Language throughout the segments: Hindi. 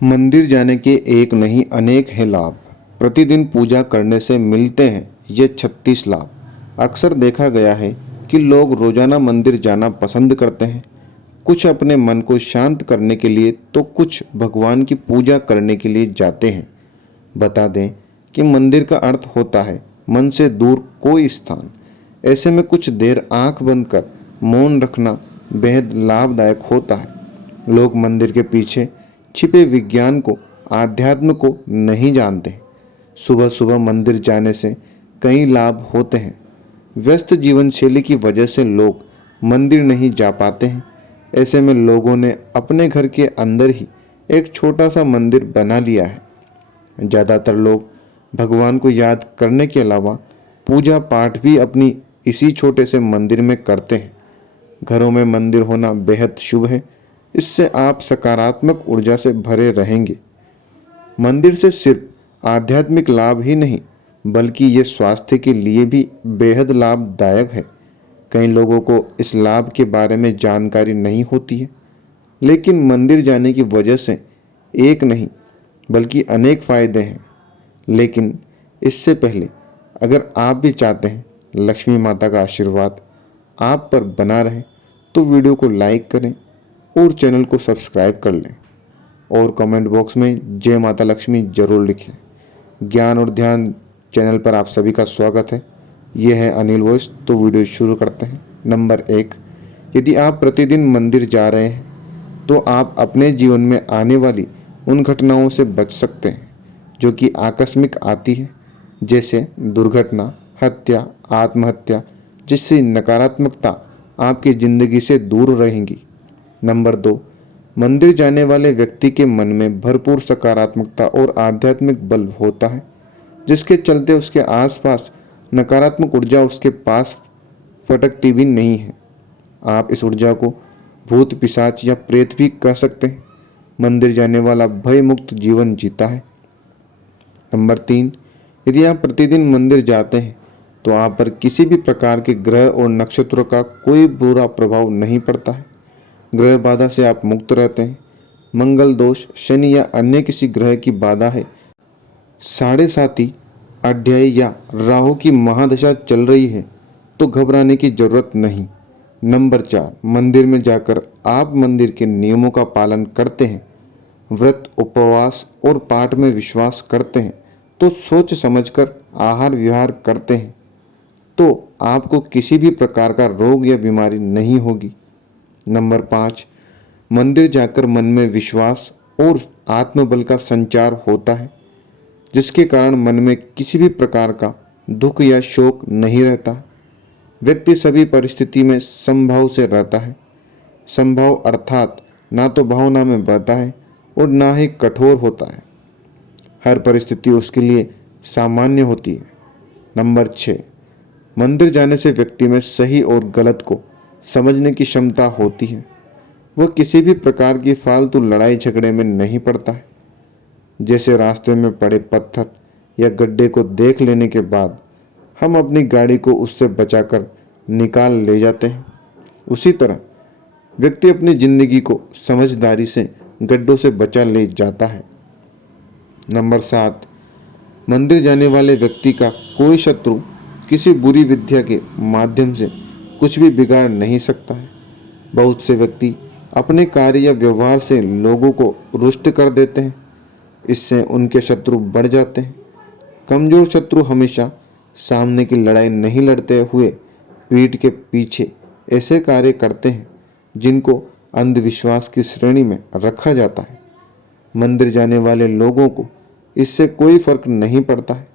मंदिर जाने के एक नहीं अनेक हैं लाभ। प्रतिदिन पूजा करने से मिलते हैं ये 36 लाभ। अक्सर देखा गया है कि लोग रोजाना मंदिर जाना पसंद करते हैं, कुछ अपने मन को शांत करने के लिए तो कुछ भगवान की पूजा करने के लिए जाते हैं। बता दें कि मंदिर का अर्थ होता है मन से दूर कोई स्थान। ऐसे में कुछ देर आंख बंद कर मौन रखना बेहद लाभदायक होता है। लोग मंदिर के पीछे छिपे विज्ञान को, आध्यात्म को नहीं जानते। सुबह सुबह मंदिर जाने से कई लाभ होते हैं। व्यस्त जीवन शैली की वजह से लोग मंदिर नहीं जा पाते हैं। ऐसे में लोगों ने अपने घर के अंदर ही एक छोटा सा मंदिर बना लिया है। ज़्यादातर लोग भगवान को याद करने के अलावा पूजा पाठ भी अपनी इसी छोटे से मंदिर में करते हैं। घरों में मंदिर होना बेहद शुभ है। इससे आप सकारात्मक ऊर्जा से भरे रहेंगे। मंदिर से सिर्फ आध्यात्मिक लाभ ही नहीं, बल्कि ये स्वास्थ्य के लिए भी बेहद लाभदायक है। कई लोगों को इस लाभ के बारे में जानकारी नहीं होती है, लेकिन मंदिर जाने की वजह से एक नहीं बल्कि अनेक फायदे हैं। लेकिन इससे पहले अगर आप भी चाहते हैं लक्ष्मी माता का आशीर्वाद आप पर बना रहे, तो वीडियो को लाइक करें और चैनल को सब्सक्राइब कर लें और कमेंट बॉक्स में जय माता लक्ष्मी जरूर लिखें। ज्ञान और ध्यान चैनल पर आप सभी का स्वागत है। यह है अनिल वॉइस। तो वीडियो शुरू करते हैं। नंबर 1, यदि आप प्रतिदिन मंदिर जा रहे हैं तो आप अपने जीवन में आने वाली उन घटनाओं से बच सकते हैं जो कि आकस्मिक आती है, जैसे दुर्घटना, हत्या, आत्महत्या, जिससे नकारात्मकता आपकी ज़िंदगी से दूर रहेंगी। नंबर 2, मंदिर जाने वाले व्यक्ति के मन में भरपूर सकारात्मकता और आध्यात्मिक बल होता है, जिसके चलते उसके आसपास नकारात्मक ऊर्जा उसके पास फटकती भी नहीं है। आप इस ऊर्जा को भूत, पिशाच या प्रेत भी कह सकते हैं। मंदिर जाने वाला भय मुक्त जीवन जीता है। नंबर 3, यदि आप प्रतिदिन मंदिर जाते हैं तो आप पर किसी भी प्रकार के ग्रह और नक्षत्रों का कोई बुरा प्रभाव नहीं पड़ता है। ग्रह बाधा से आप मुक्त रहते हैं। मंगल दोष, शनि या अन्य किसी ग्रह की बाधा है, साढ़े साती अध्याय या राहु की महादशा चल रही है तो घबराने की जरूरत नहीं। नंबर 4, मंदिर में जाकर आप मंदिर के नियमों का पालन करते हैं, व्रत, उपवास और पाठ में विश्वास करते हैं, तो सोच समझकर आहार विहार करते हैं, तो आपको किसी भी प्रकार का रोग या बीमारी नहीं होगी। नंबर 5, मंदिर जाकर मन में विश्वास और आत्मबल का संचार होता है, जिसके कारण मन में किसी भी प्रकार का दुख या शोक नहीं रहता। व्यक्ति सभी परिस्थिति में समभाव से रहता है। समभाव अर्थात ना तो भावना में बहता है और ना ही कठोर होता है। हर परिस्थिति उसके लिए सामान्य होती है। नंबर 6, मंदिर जाने से व्यक्ति में सही और गलत को समझने की क्षमता होती है। वह किसी भी प्रकार की फालतू लड़ाई झगड़े में नहीं पड़ता है। जैसे रास्ते में पड़े पत्थर या गड्ढे को देख लेने के बाद हम अपनी गाड़ी को उससे बचाकर निकाल ले जाते हैं, उसी तरह व्यक्ति अपनी जिंदगी को समझदारी से गड्ढों से बचा ले जाता है। नंबर 7, मंदिर जाने वाले व्यक्ति का कोई शत्रु किसी बुरी विद्या के माध्यम से कुछ भी बिगाड़ नहीं सकता है। बहुत से व्यक्ति अपने कार्य या व्यवहार से लोगों को रुष्ट कर देते हैं। इससे उनके शत्रु बढ़ जाते हैं। कमजोर शत्रु हमेशा सामने की लड़ाई नहीं लड़ते हुए पीठ के पीछे ऐसे कार्य करते हैं जिनको अंधविश्वास की श्रेणी में रखा जाता है। मंदिर जाने वाले लोगों को इससे कोई फर्क नहीं पड़ता है।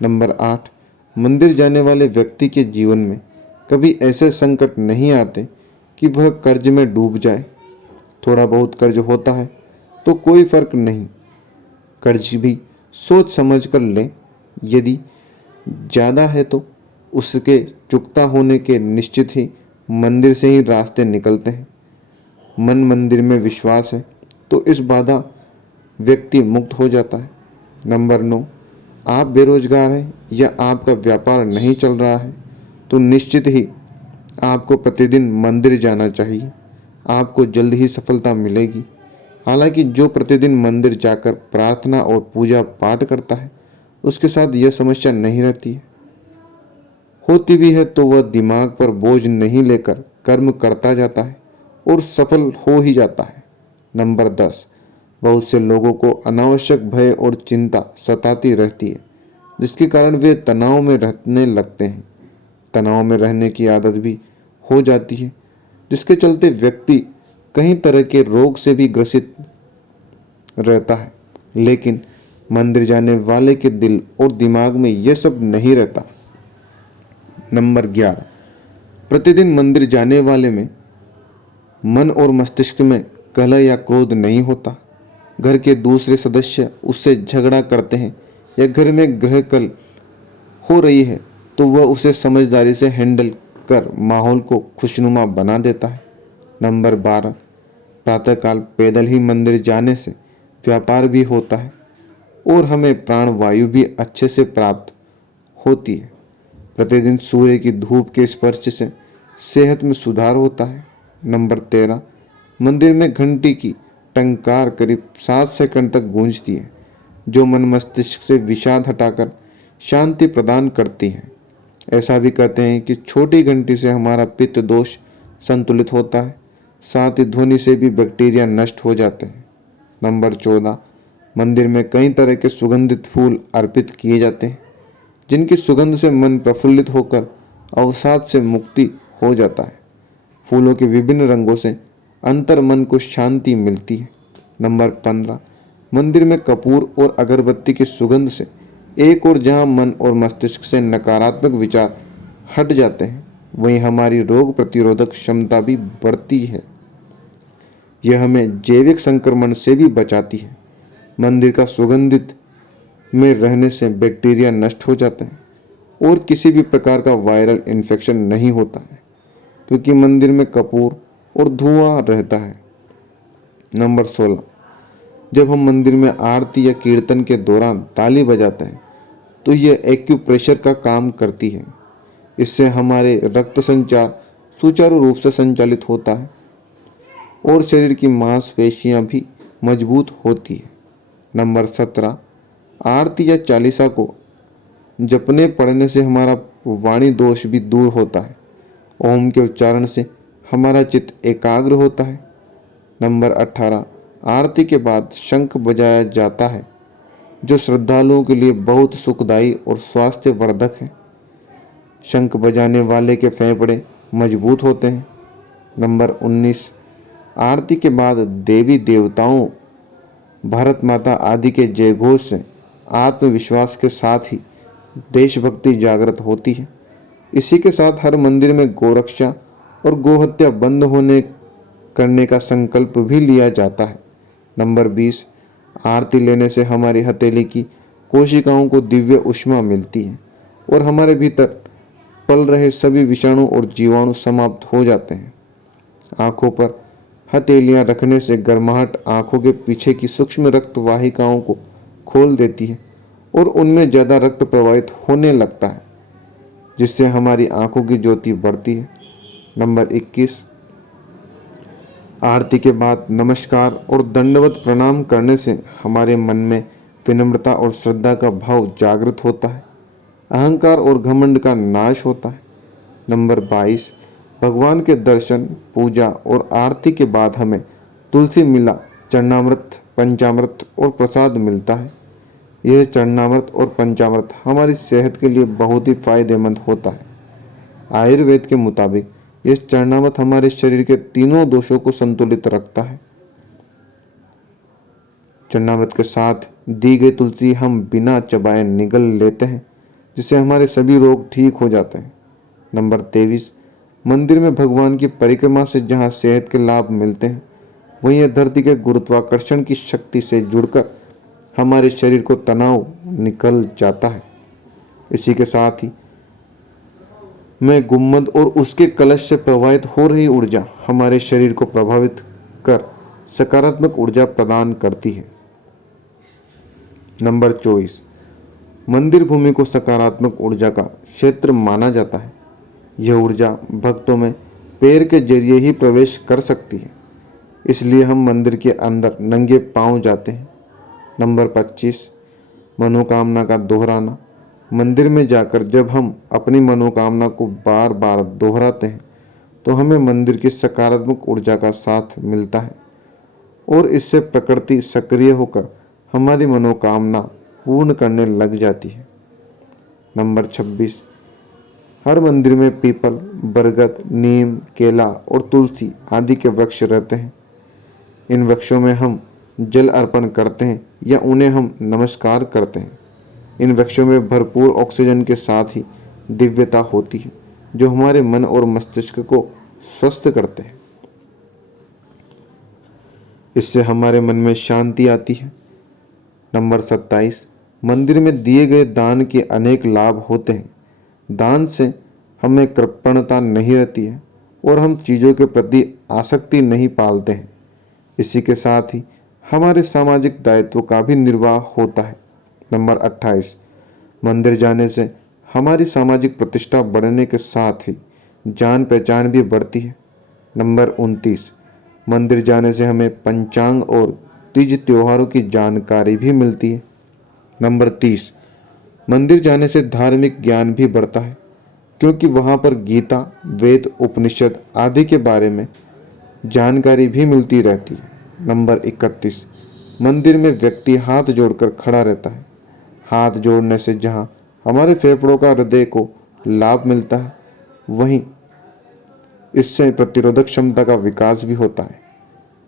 नंबर 8, मंदिर जाने वाले व्यक्ति के जीवन में कभी ऐसे संकट नहीं आते कि वह कर्ज में डूब जाए। थोड़ा बहुत कर्ज होता है तो कोई फर्क नहीं, कर्ज भी सोच समझ कर लें। यदि ज़्यादा है तो उसके चुकता होने के निश्चित ही मंदिर से ही रास्ते निकलते हैं। मन मंदिर में विश्वास है तो इस बाधा व्यक्ति मुक्त हो जाता है। नंबर 9, आप बेरोजगार हैं या आपका व्यापार नहीं चल रहा है तो निश्चित ही आपको प्रतिदिन मंदिर जाना चाहिए। आपको जल्द ही सफलता मिलेगी। हालांकि जो प्रतिदिन मंदिर जाकर प्रार्थना और पूजा पाठ करता है उसके साथ यह समस्या नहीं रहती है। होती भी है तो वह दिमाग पर बोझ नहीं लेकर कर्म करता जाता है और सफल हो ही जाता है। नंबर 10, बहुत से लोगों को अनावश्यक भय और चिंता सताती रहती है जिसके कारण वे तनाव में रहने लगते हैं। तनाव में रहने की आदत भी हो जाती है जिसके चलते व्यक्ति कई तरह के रोग से भी ग्रसित रहता है। लेकिन मंदिर जाने वाले के दिल और दिमाग में यह सब नहीं रहता। नंबर 11, प्रतिदिन मंदिर जाने वाले में मन और मस्तिष्क में कलह या क्रोध नहीं होता। घर के दूसरे सदस्य उससे झगड़ा करते हैं या घर में गृह कलह हो रही है तो वह उसे समझदारी से हैंडल कर माहौल को खुशनुमा बना देता है। नंबर 12, प्रातःकाल पैदल ही मंदिर जाने से व्यापार भी होता है और हमें प्राणवायु भी अच्छे से प्राप्त होती है। प्रतिदिन सूर्य की धूप के स्पर्श से सेहत में सुधार होता है। नंबर 13, मंदिर में घंटी की टंकार करीब 7 सेकंड तक गूंजती है जो मन मस्तिष्क से विषाद हटाकर शांति प्रदान करती है। ऐसा भी कहते हैं कि छोटी घंटी से हमारा पित्त दोष संतुलित होता है, साथ ही ध्वनि से भी बैक्टीरिया नष्ट हो जाते हैं। नंबर 14, मंदिर में कई तरह के सुगंधित फूल अर्पित किए जाते हैं जिनकी सुगंध से मन प्रफुल्लित होकर अवसाद से मुक्ति हो जाता है। फूलों के विभिन्न रंगों से अंतर मन को शांति मिलती है। नंबर 15, मंदिर में कपूर और अगरबत्ती की सुगंध से एक और जहां मन और मस्तिष्क से नकारात्मक विचार हट जाते हैं वहीं हमारी रोग प्रतिरोधक क्षमता भी बढ़ती है। यह हमें जैविक संक्रमण से भी बचाती है। मंदिर का सुगंधित में रहने से बैक्टीरिया नष्ट हो जाते हैं और किसी भी प्रकार का वायरल इन्फेक्शन नहीं होता है क्योंकि मंदिर में कपूर और धुआं रहता है। नंबर 16, जब हम मंदिर में आरती या कीर्तन के दौरान ताली बजाते हैं तो यह एक्यूप्रेशर का काम करती है। इससे हमारे रक्त संचार सुचारू रूप से संचालित होता है और शरीर की मांसपेशियां भी मजबूत होती है। नंबर 17, आरती या चालीसा को जपने पढ़ने से हमारा वाणी दोष भी दूर होता है। ओम के उच्चारण से हमारा चित्त एकाग्र होता है। नंबर 18, आरती के बाद शंख बजाया जाता है जो श्रद्धालुओं के लिए बहुत सुखदायी और स्वास्थ्यवर्धक है। शंख बजाने वाले के फेफड़े मजबूत होते हैं। नंबर 19, आरती के बाद देवी देवताओं, भारत माता आदि के जयघोष से आत्मविश्वास के साथ ही देशभक्ति जागृत होती है। इसी के साथ हर मंदिर में गोरक्षा और गोहत्या बंद होने करने का संकल्प भी लिया जाता है। नंबर 20, आरती लेने से हमारी हथेली की कोशिकाओं को दिव्य ऊष्मा मिलती है और हमारे भीतर पल रहे सभी विषाणु और जीवाणु समाप्त हो जाते हैं। आंखों पर हथेलियां रखने से गर्माहट आंखों के पीछे की सूक्ष्म रक्त वाहिकाओं को खोल देती है और उनमें ज़्यादा रक्त प्रवाहित होने लगता है जिससे हमारी आंखों की ज्योति बढ़ती है। नंबर 21, आरती के बाद नमस्कार और दंडवत प्रणाम करने से हमारे मन में विनम्रता और श्रद्धा का भाव जागृत होता है। अहंकार और घमंड का नाश होता है। नंबर 22, भगवान के दर्शन, पूजा और आरती के बाद हमें तुलसी मिला, चरणामृत, पंचामृत और प्रसाद मिलता है। यह चरणामृत और पंचामृत हमारी सेहत के लिए बहुत ही फायदेमंद होता है। आयुर्वेद के मुताबिक यह चरणामृत हमारे शरीर के तीनों दोषों को संतुलित रखता है। चरणामृत के साथ दी गई तुलसी हम बिना चबाए निगल लेते हैं जिससे हमारे सभी रोग ठीक हो जाते हैं। नंबर 23, मंदिर में भगवान की परिक्रमा से जहाँ सेहत के लाभ मिलते हैं वहीं यह धरती के गुरुत्वाकर्षण की शक्ति से जुड़कर हमारे शरीर को तनाव निकल जाता है। इसी के साथ ही में गुम्बद और उसके कलश से प्रवाहित हो रही ऊर्जा हमारे शरीर को प्रभावित कर सकारात्मक ऊर्जा प्रदान करती है। नंबर 24, मंदिर भूमि को सकारात्मक ऊर्जा का क्षेत्र माना जाता है। यह ऊर्जा भक्तों में पैर के जरिए ही प्रवेश कर सकती है। इसलिए हम मंदिर के अंदर नंगे पांव जाते हैं। नंबर 25, मनोकामना का दोहराना। मंदिर में जाकर जब हम अपनी मनोकामना को बार बार दोहराते हैं तो हमें मंदिर की सकारात्मक ऊर्जा का साथ मिलता है और इससे प्रकृति सक्रिय होकर हमारी मनोकामना पूर्ण करने लग जाती है। नंबर 26, हर मंदिर में पीपल, बरगद, नीम, केला और तुलसी आदि के वृक्ष रहते हैं। इन वृक्षों में हम जल अर्पण करते हैं या उन्हें हम नमस्कार करते हैं। इन वृक्षों में भरपूर ऑक्सीजन के साथ ही दिव्यता होती है जो हमारे मन और मस्तिष्क को स्वस्थ करते हैं। इससे हमारे मन में शांति आती है। नंबर 27, मंदिर में दिए गए दान के अनेक लाभ होते हैं। दान से हमें कृपणता नहीं रहती है और हम चीज़ों के प्रति आसक्ति नहीं पालते हैं। इसी के साथ ही हमारे सामाजिक दायित्व का भी निर्वाह होता है। नंबर 28, मंदिर जाने से हमारी सामाजिक प्रतिष्ठा बढ़ने के साथ ही जान पहचान भी बढ़ती है। नंबर 29, मंदिर जाने से हमें पंचांग और तीज त्योहारों की जानकारी भी मिलती है। नंबर 30, मंदिर जाने से धार्मिक ज्ञान भी बढ़ता है क्योंकि वहाँ पर गीता, वेद, उपनिषद आदि के बारे में जानकारी भी मिलती रहती है। नंबर 31, मंदिर में व्यक्ति हाथ जोड़कर खड़ा रहता है। हाथ जोड़ने से जहाँ हमारे फेफड़ों का हृदय को लाभ मिलता है वहीं इससे प्रतिरोधक क्षमता का विकास भी होता है।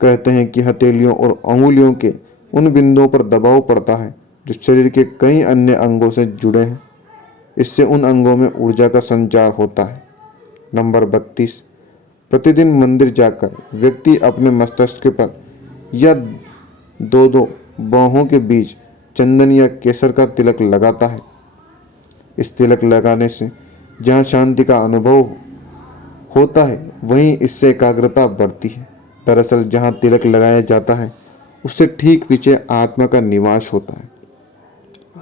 कहते हैं कि हथेलियों और अंगुलियों के उन बिंदुओं पर दबाव पड़ता है जो शरीर के कई अन्य अंगों से जुड़े हैं। इससे उन अंगों में ऊर्जा का संचार होता है। नंबर 32, प्रतिदिन मंदिर जाकर व्यक्ति अपने मस्तिष्क पर या दो बाहों के बीच चंदन या केसर का तिलक लगाता है। इस तिलक लगाने से जहाँ शांति का अनुभव होता है वहीं इससे एकाग्रता बढ़ती है। दरअसल जहाँ तिलक लगाया जाता है उससे ठीक पीछे आत्मा का निवास होता है।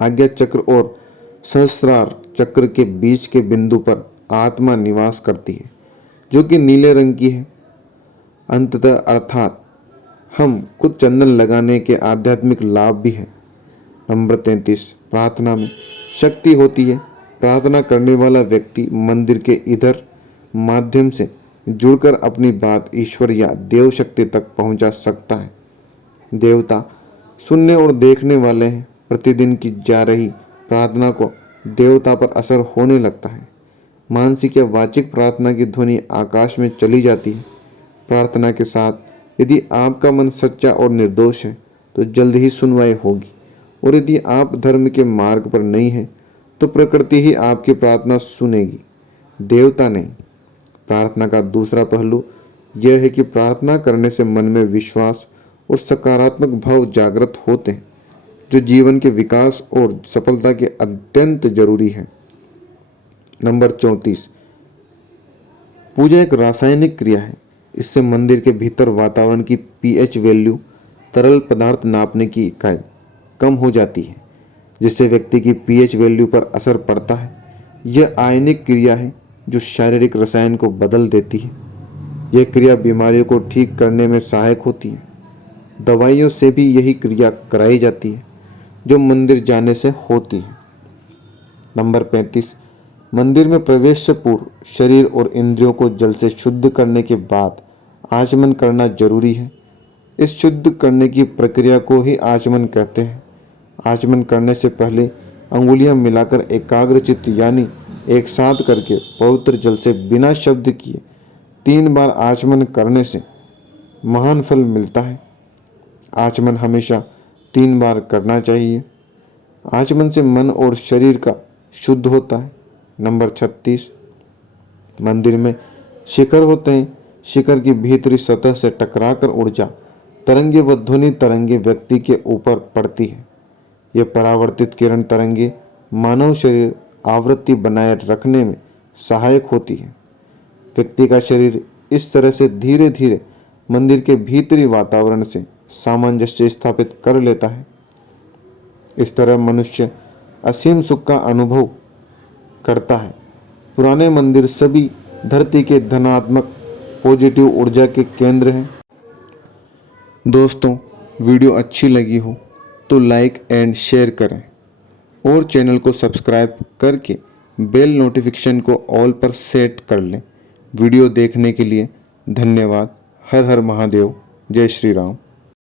आज्ञा चक्र और सहस्रार चक्र के बीच के बिंदु पर आत्मा निवास करती है जो कि नीले रंग की है। अंततः अर्थात हम खुद चंदन लगाने के आध्यात्मिक लाभ भी हैं। नंबर 33, प्रार्थना में शक्ति होती है। प्रार्थना करने वाला व्यक्ति मंदिर के इधर माध्यम से जुड़कर अपनी बात ईश्वर या देव शक्ति तक पहुंचा सकता है। देवता सुनने और देखने वाले हैं। प्रतिदिन की जा रही प्रार्थना को देवता पर असर होने लगता है। मानसिक या वाचिक प्रार्थना की ध्वनि आकाश में चली जाती है। प्रार्थना के साथ यदि आपका मन सच्चा और निर्दोष है तो जल्द ही सुनवाई होगी और यदि आप धर्म के मार्ग पर नहीं हैं तो प्रकृति ही आपकी प्रार्थना सुनेगी, देवता नहीं। प्रार्थना का दूसरा पहलू यह है कि प्रार्थना करने से मन में विश्वास और सकारात्मक भाव जागृत होते हैं जो जीवन के विकास और सफलता के अत्यंत जरूरी है। नंबर 34, पूजा एक रासायनिक क्रिया है। इससे मंदिर के भीतर वातावरण की पीएच वैल्यू, तरल पदार्थ नापने की इकाई कम हो जाती है जिससे व्यक्ति की पीएच वैल्यू पर असर पड़ता है। यह आयनिक क्रिया है जो शारीरिक रसायन को बदल देती है। यह क्रिया बीमारियों को ठीक करने में सहायक होती है। दवाइयों से भी यही क्रिया कराई जाती है जो मंदिर जाने से होती है। नंबर 35, मंदिर में प्रवेश से पूर्व शरीर और इंद्रियों को जल से शुद्ध करने के बाद आचमन करना जरूरी है। इस शुद्ध करने की प्रक्रिया को ही आचमन कहते हैं। आचमन करने से पहले अंगुलियां मिलाकर एकाग्रचित्त यानी एक साथ करके पवित्र जल से बिना शब्द किए 3 बार आचमन करने से महान फल मिलता है। आचमन हमेशा 3 बार करना चाहिए। आचमन से मन और शरीर का शुद्ध होता है। नंबर 36, मंदिर में शिखर होते हैं। शिखर की भीतरी सतह से टकराकर ऊर्जा तरंगे व ध्वनि तरंगे व्यक्ति के ऊपर पड़ती है। ये परावर्तित किरण तरंगे मानव शरीर आवृत्ति बनाए रखने में सहायक होती है। व्यक्ति का शरीर इस तरह से धीरे धीरे मंदिर के भीतरी वातावरण से सामंजस्य स्थापित कर लेता है। इस तरह मनुष्य असीम सुख का अनुभव करता है। पुराने मंदिर सभी धरती के धनात्मक पॉजिटिव ऊर्जा के केंद्र हैं। दोस्तों, वीडियो अच्छी लगी हो तो लाइक एंड शेयर करें और चैनल को सब्सक्राइब करके बेल नोटिफिकेशन को ऑल पर सेट कर लें। वीडियो देखने के लिए धन्यवाद। हर हर महादेव। जय श्री राम।